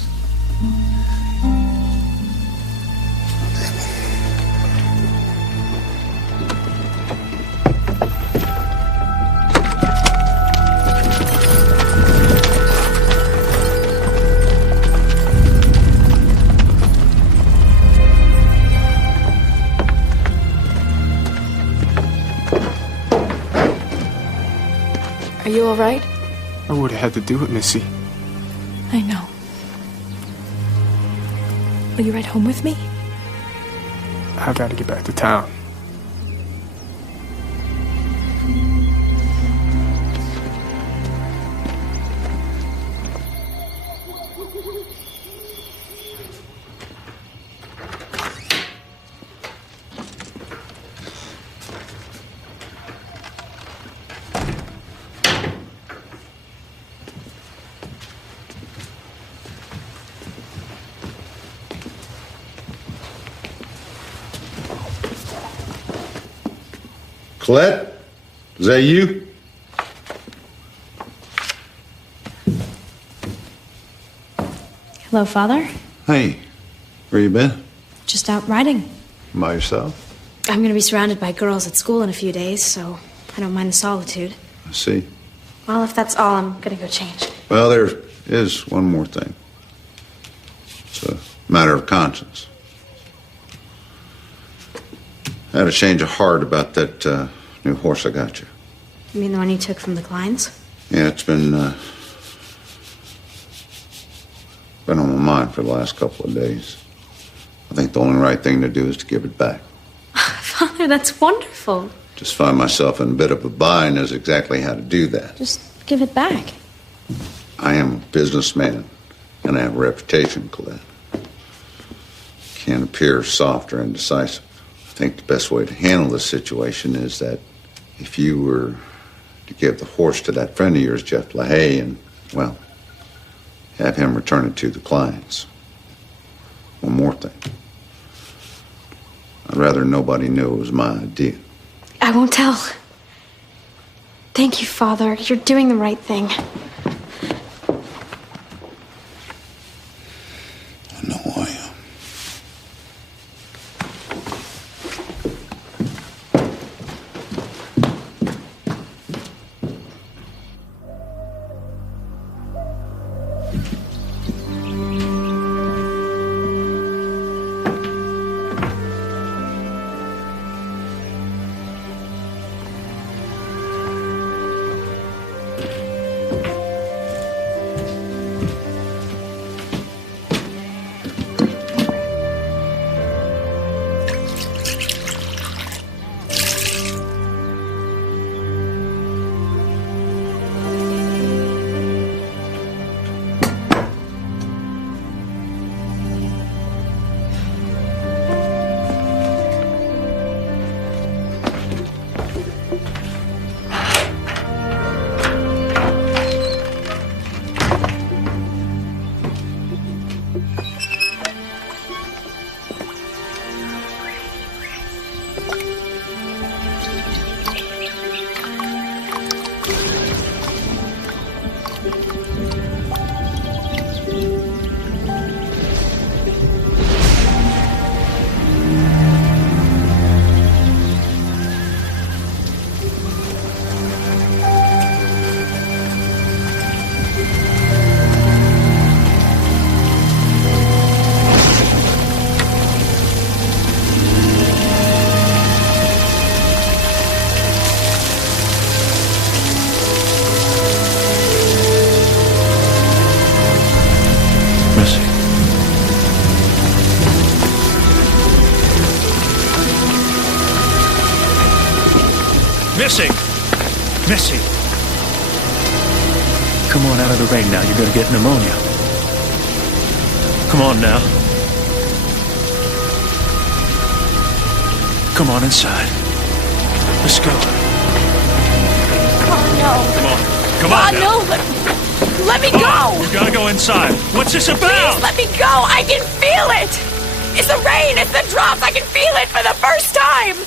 Are you all right? I would have had to do it, Missy. I know. Will you ride home with me? I gotta get back to town. Colette, is that you? Hello, Father. Hey, where you been? Just out riding. By yourself? I'm going to be surrounded by girls at school in a few days, so I don't mind the solitude. I see. Well, if that's all, I'm going to go change. Well, there is one more thing. It's a matter of conscience. I had a change of heart about that new horse I got you. You mean the one you took from the Kleins? Yeah, it's been on my mind for the last couple of days. I think the only right thing to do is to give it back. Father, that's wonderful. Just find myself in a bit of a bind as exactly how to do that. Just give it back. I am a businessman, and I have a reputation, Colette. Can't appear soft or indecisive. I think the best way to handle this situation is that if you were to give the horse to that friend of yours, Jeff LaHaye, and, well, have him return it to the clients. One more thing. I'd rather nobody knew it was my idea. I won't tell. Thank you, Father. You're doing the right thing. I know I am. Missy! Come on out of the rain now. You're gonna get pneumonia. Come on now. Come on inside. Let's go. Oh, no. Come on. Come on now. No. Let me go. You gotta go inside. What's this about? Please let me go. I can feel it. It's the rain. It's the drops. I can feel it for the first time.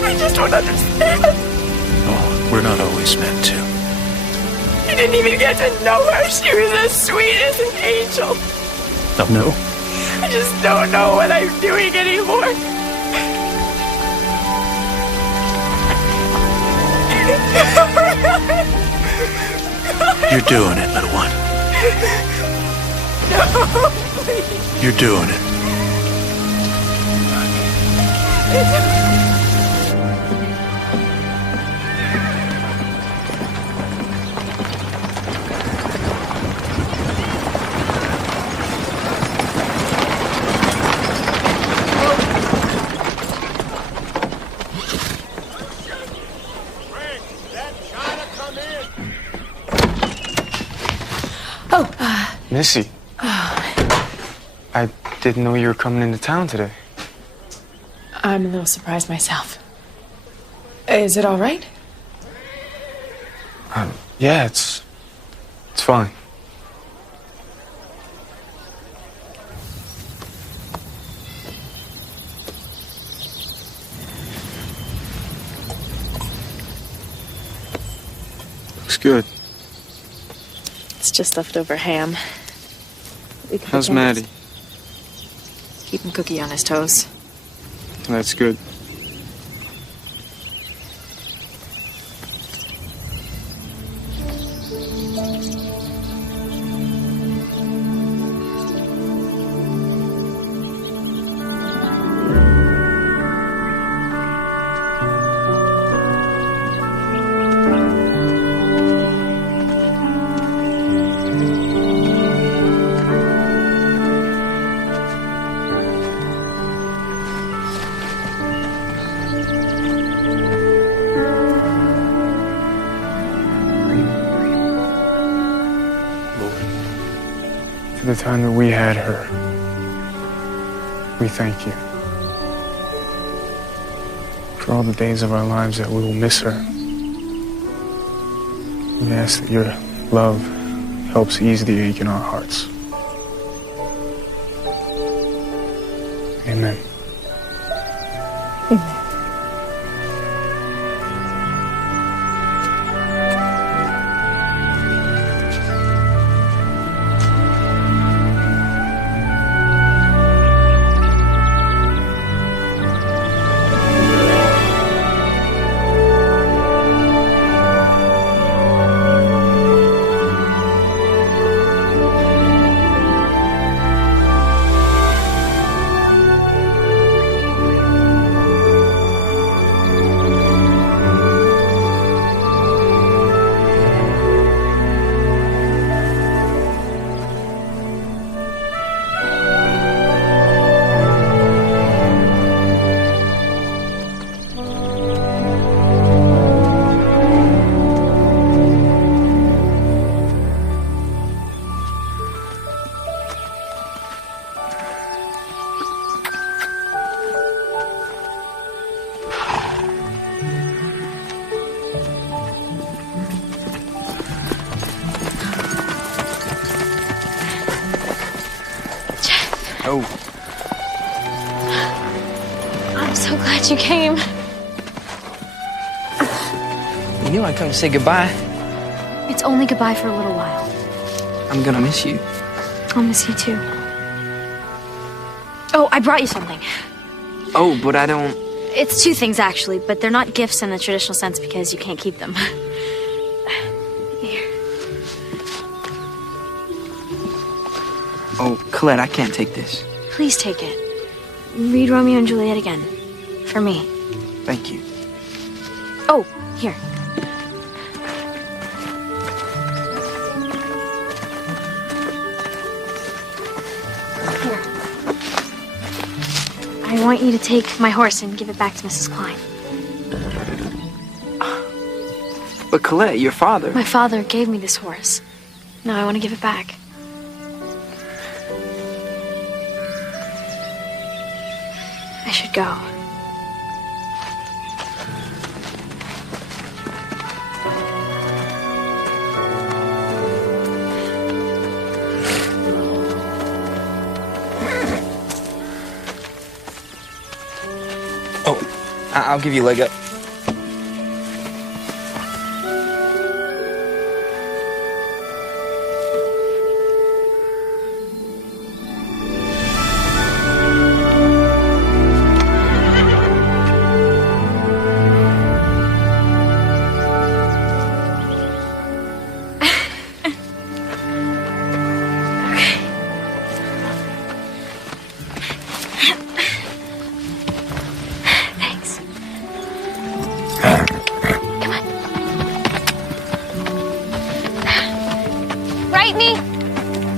I just don't understand. Oh, we're not always meant to. You didn't even get to know her. She was as sweet as an angel. Oh, no? I just don't know what I'm doing anymore. You're doing it, little one. No, please. You're doing it. Missy. I didn't know you were coming into town today. I'm a little surprised myself. Is it all right? Yeah, it's fine. Looks good. It's just leftover ham. How's Maddie? Keeping Cookie on his toes. That's good. For the time that we had her, we thank you. For all the days of our lives that we will miss her. We ask that your love helps ease the ache in our hearts. Amen. Amen. Oh. I'm so glad you came. You knew I'd come to say goodbye. It's only goodbye for a little while. I'm gonna miss you. I'll miss you too. Oh, I brought you something. Oh, but I don't... It's two things actually, but they're not gifts in the traditional sense because you can't keep them. Here. Oh, Colette, I can't take this. Please take it. Read Romeo and Juliet again. For me. Thank you. Oh, here. Here. I want you to take my horse and give it back to Mrs. Klein. But Colette, your father... My father gave me this horse. Now I want to give it back. I should go. Oh, I'll give you a leg up.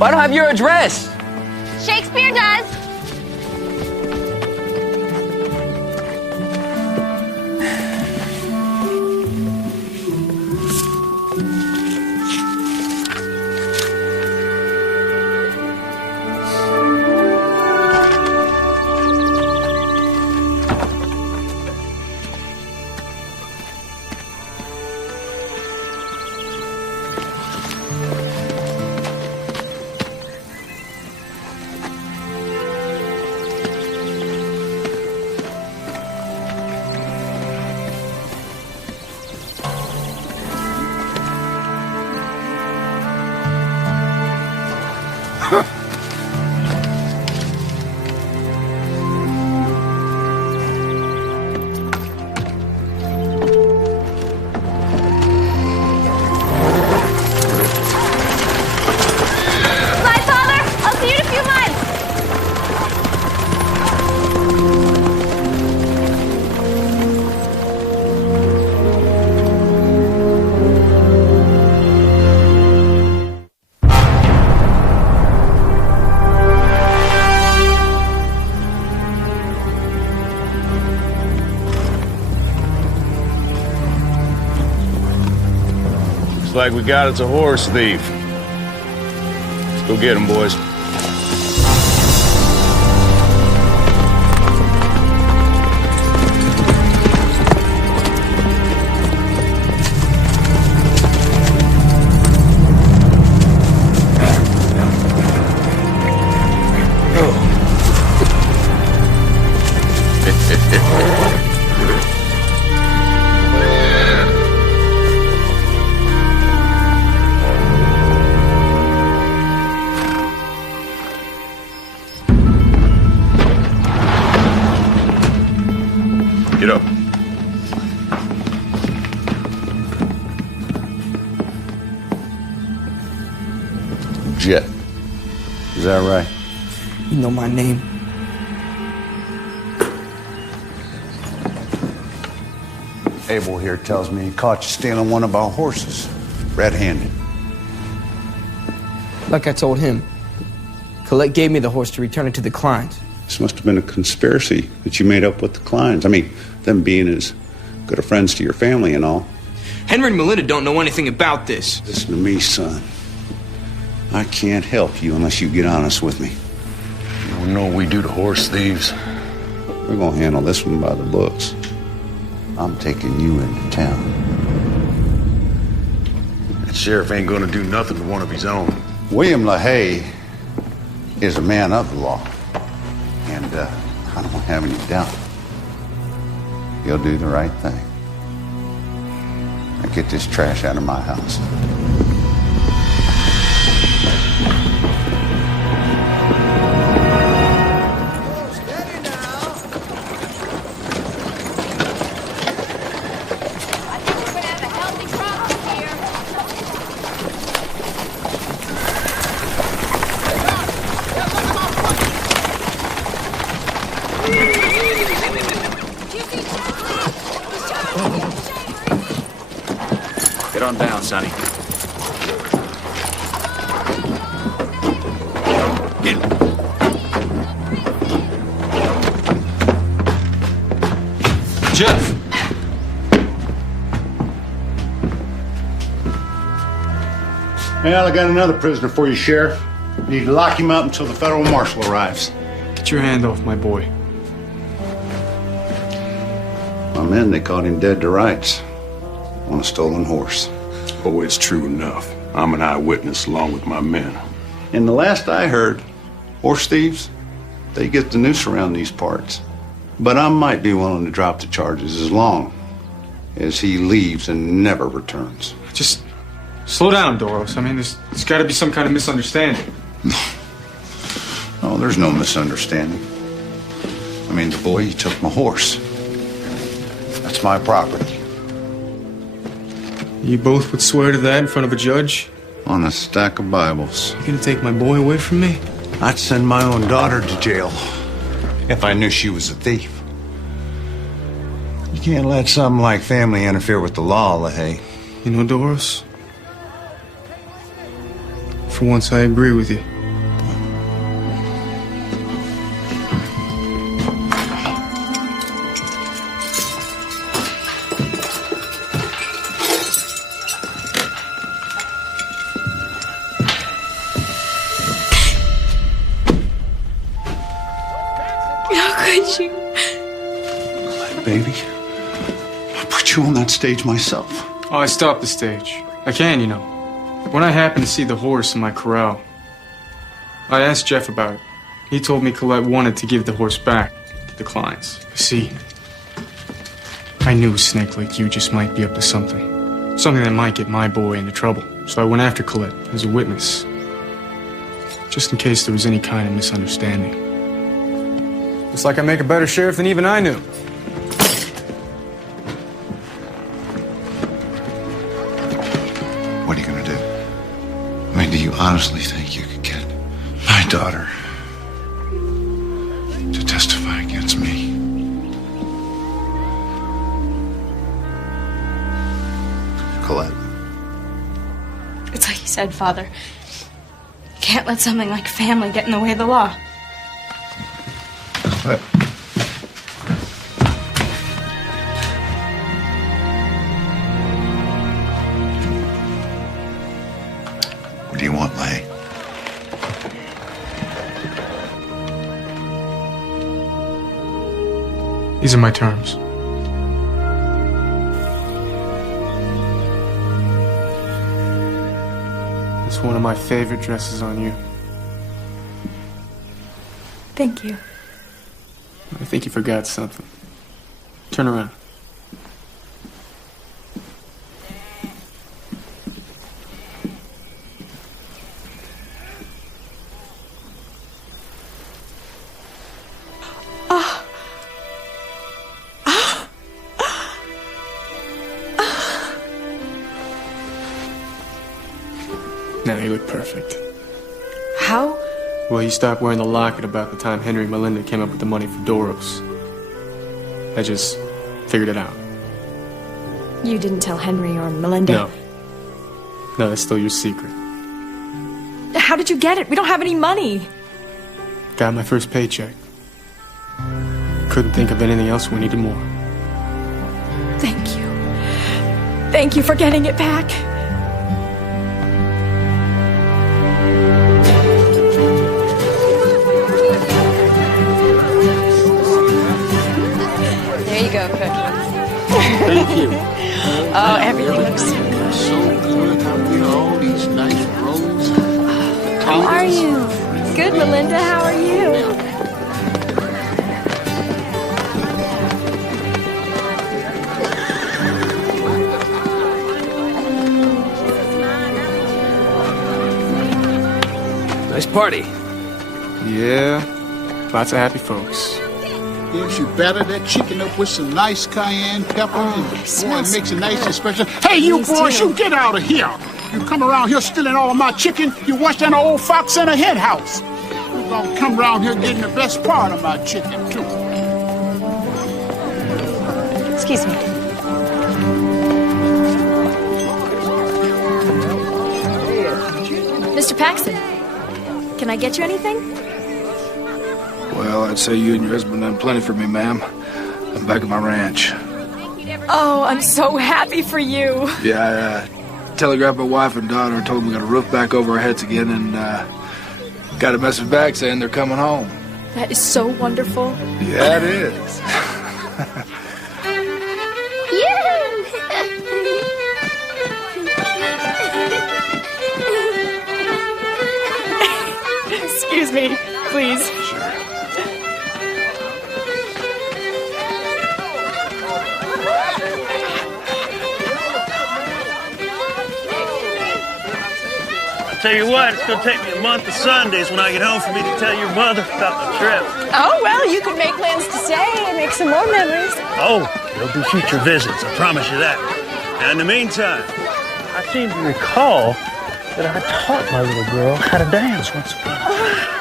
I don't have your address. Shakespeare does. like we got it's a horse thief. Let's go get him, boys. Get up. Jet. Is that right? You know my name. Abel here tells me he caught you stealing one of our horses, red-handed. Like I told him, Colette gave me the horse to return it to the Kleins. This must have been a conspiracy that you made up with the Kleins. I mean, them being as good of friends to your family and all. Henry and Melinda don't know anything about this. Listen to me, son. I can't help you unless you get honest with me. You don't know what we do to horse thieves. We're gonna handle this one by the books. I'm taking you into town. That sheriff ain't gonna do nothing to one of his own. William LaHaye is a man of the law. And I don't have any doubt he'll do the right thing. Now get this trash out of my house. Get on down, Sonny. Get him. Jeff! Well, I got another prisoner for you, Sheriff. Need to lock him up until the federal marshal arrives. Get your hand off my boy. My men, they caught him dead to rights on a stolen horse. Oh, it's true enough. I'm an eyewitness along with my men. And the last I heard, horse thieves, they get the noose around these parts. But I might be willing to drop the charges as long as he leaves and never returns. Just slow down, Doros. I mean, there's got to be some kind of misunderstanding. No, there's no misunderstanding. I mean, the boy, he took my horse. That's my property. You both would swear to that in front of a judge? On a stack of Bibles. You gonna take my boy away from me? I'd send my own daughter to jail if I knew she was a thief. You can't let something like family interfere with the law, LaHaye. You know, Doros, for once I agree with you. Baby, I put you on that stage myself. Oh, I stopped the stage. I can, you know. When I happened to see the horse in my corral, I asked Jeff about it. He told me Colette wanted to give the horse back to the Kleins. See, I knew a snake like you just might be up to something. Something that might get my boy into trouble. So I went after Colette as a witness. Just in case there was any kind of misunderstanding. It's like I make a better sheriff than even I knew. What are you gonna do? I mean, do you honestly think you could get my daughter to testify against me? Colette. It's like you said, Father. You can't let something like family get in the way of the law. Colette. These are my terms. It's one of my favorite dresses on you. Thank you. I think you forgot something. Turn around. Now you look perfect. How? Well, you stopped wearing the locket about the time Henry and Melinda came up with the money for Doros. I just figured it out. You didn't tell Henry or Melinda? No. No, that's still your secret. How did you get it? We don't have any money. Got my first paycheck. Couldn't think of anything else. We needed more. Thank you. Thank you for getting it back. There you go, Cook. Thank you. Oh, everything looks so good. So good. All these nice rolls. How are you? Good, Melinda. How are you? Nice party. Yeah, lots of happy folks. Yes, you batter that chicken up with some nice cayenne pepper. Boy, it makes a nice expression. Hey, you boys, you get out of here. You come around here stealing all of my chicken. You watch that old fox in a hen house. You're gonna come around here getting the best part of my chicken, too. Excuse me. Mr. Paxton, can I get you anything? Well, I'd say you and your husband done plenty for me, ma'am. I'm back at my ranch. Oh, I'm so happy for you. Yeah, I telegraphed my wife and daughter and told them we got a roof back over our heads again and got a message back saying they're coming home. That is so wonderful. Yeah, it is. Excuse me, please. Sure. Tell you what, it's gonna take me a month of Sundays when I get home for me to tell your mother about the trip. Oh, well, you can make plans to stay and make some more memories. Oh, there'll be future visits, I promise you that. And in the meantime, I seem to recall that I taught my little girl how to dance once upon a time.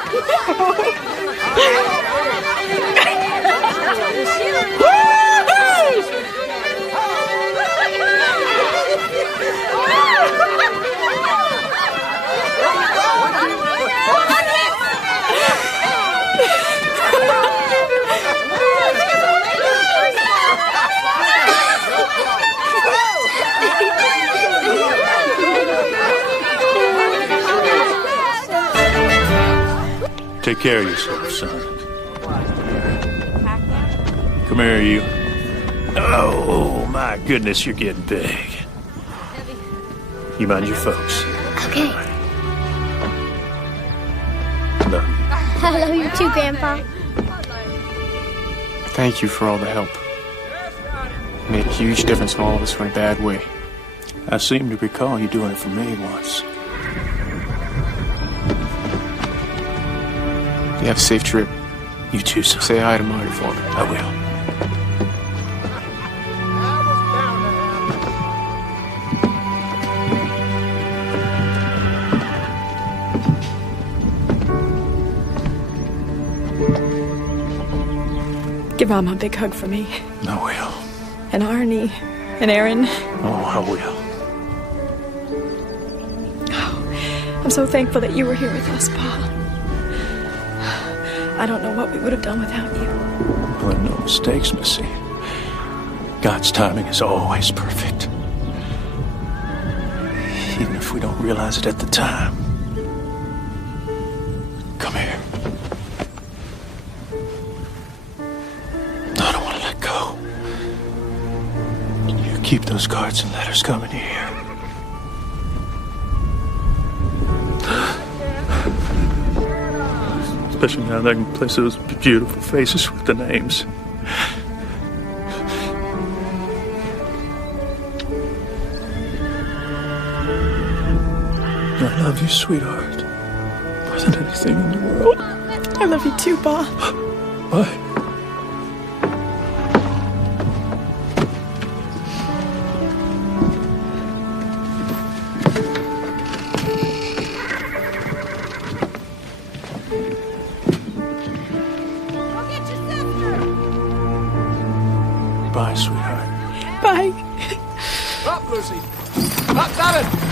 Take care of yourself, son. Come here, you. Oh, my goodness, you're getting big. You mind your folks. Okay. Love you. I love you too, Grandpa. Thank you for all the help. It made a huge difference when all of us were in a bad way. I seem to recall you doing it for me once. You have a safe trip. You too, son. Say hi to Marty for me. I will. Give Mom a big hug for me. I will. And Arnie. And Aaron. Oh, I will. Oh, I'm so thankful that you were here with us, Pa. I don't know what we would have done without you. Well, no mistakes, Missy. God's timing is always perfect. Even if we don't realize it at the time. Come here. I don't want to let Keep those cards and letters coming here. Especially now that I can place those beautiful faces with the names. I love you, sweetheart. More than anything in the world. I love you too, Bob. What? Bye, sweetheart. Bye. Up, Lucy. Up, David.